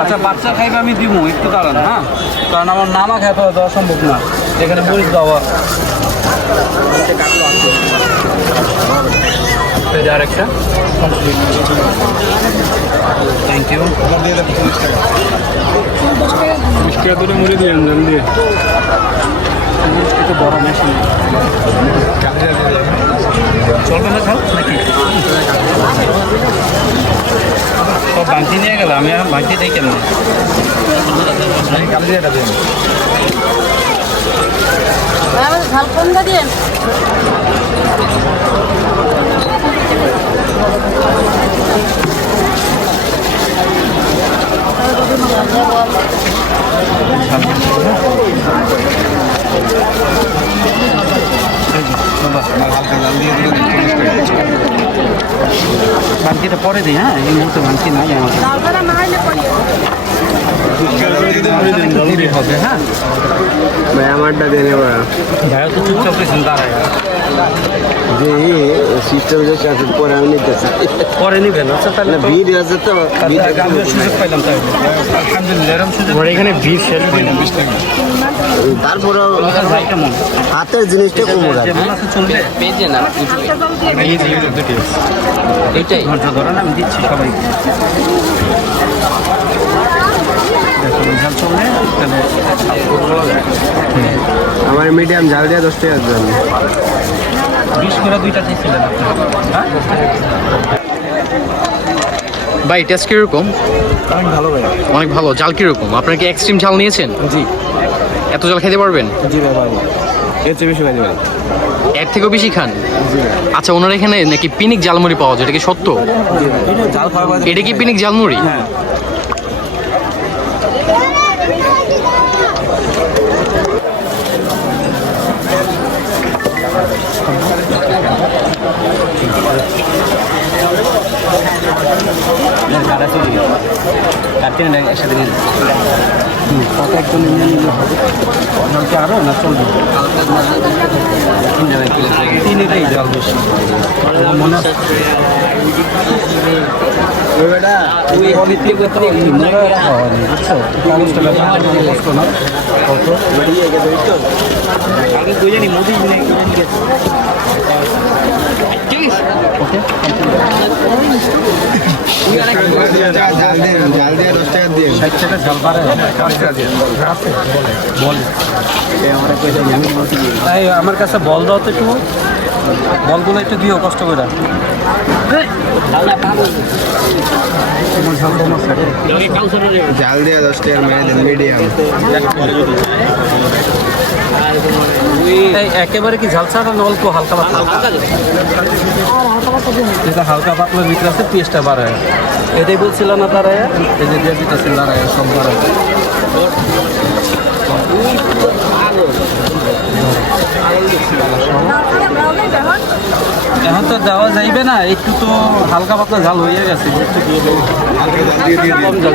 আচ্ছা বাচ্চা খাইবে আমি দিব একটু দাঁড়ান, হ্যাঁ, কারণ আমার নামা খেতে দেওয়া সম্ভব না, এখানে মরিচ দেওয়া আরেকটা। Thank you. 20 টাকা ধরে মুড়ি দিয়ে জলদি একটু বড় মেশিন চলবে না খাও নাকি? সব বাংতি নিয়ে গেল, আমি এখন বাংতি দিই কেমন? বাংতিটা পরে দিই, হ্যাঁ, এই মুহূর্তে বাংতি নাই আমার হবে। হ্যাঁ ভাই আমারটা দিয়ে নেব ভাইও তো চুপচাপ পেয়েছেন দাঁড়ায় যে সিস্টেম যে আছে পরে আমি নিতে চাই পরে নিবেন। আচ্ছা তাহলে ভিড় আছে তো আমিও সুযোগ পাইলাম, তাই আলহামদুলিল্লাহ এরকম সুযোগ এখানে ভিড় শেষ হয় না 20 টাকা। তারপরে ভাই কেমন হাতের জিনিসটা কম যেমন আছে চলবে পেজে না এটাই ধৈর্য ধরেন, আমি দিচ্ছি সবাইকে। চলে তাহলে আমার মিডিয়াম ঝাল দিয়ে 10 টাকা দেন। 20 করে দুইটা দিয়েছিলেন আপনি, হ্যাঁ? ভাই টেস্ট কিরকম? অনেক ভালো ভাই। অনেক ভালো। জাল কিরকম? আপনার কি এক্সট্রিম ঝাল নিয়েছেন? জি এত জাল খেতে পারবেন? জি ভাই পারবো, এর চেয়ে বেশি খাইতে পারি। এর থেকেও বেশি খান? আচ্ছা, ওনার এখানে নাকি পিনিক ঝালমুড়ি পাওয়া যায়, এটা কি সত্য? ঝাল খাওয়া এটা কি পিনিক ঝালমুড়ি? হ্যাঁ কাটতে না একসাথে কত একজন নিয়ে নিলে হবে? জলকে আরও না চলবে? তিনটাই জল বেশি মনে হয় মনে রাখা হয়নি, বুঝছো? কাগজটা ব্যাপারটা কষ্ট না কত আগে কই জানি মোদি ওকে ঝাল দিয়ে 10 টাকা দিয়ে 60 টাকা ঝাল পারে 5 টাকা দিয়ে বল তাই আমার কাছে বল দাও তো একটু, বলগুলো একটু দিও কষ্ট করে। ঝাল দিয়ে 10 টাকা মেরে দেন মিডিয়াম। একেবারে কি ঝাল ছাড়া না অল্প হালকা পাতলা? যেটা হালকা পাতলার ভিতরে আছে পেস্টটা বাড়ায়, এটাই বলছিল না তারা, এই যে দিয়ে দিতেছিল তারা সব বাড়ায়। এখন তো দেওয়া যাইবে না, একটু তো হালকা পাতলা ঝাল হয়ে গেছে। কম ঝাল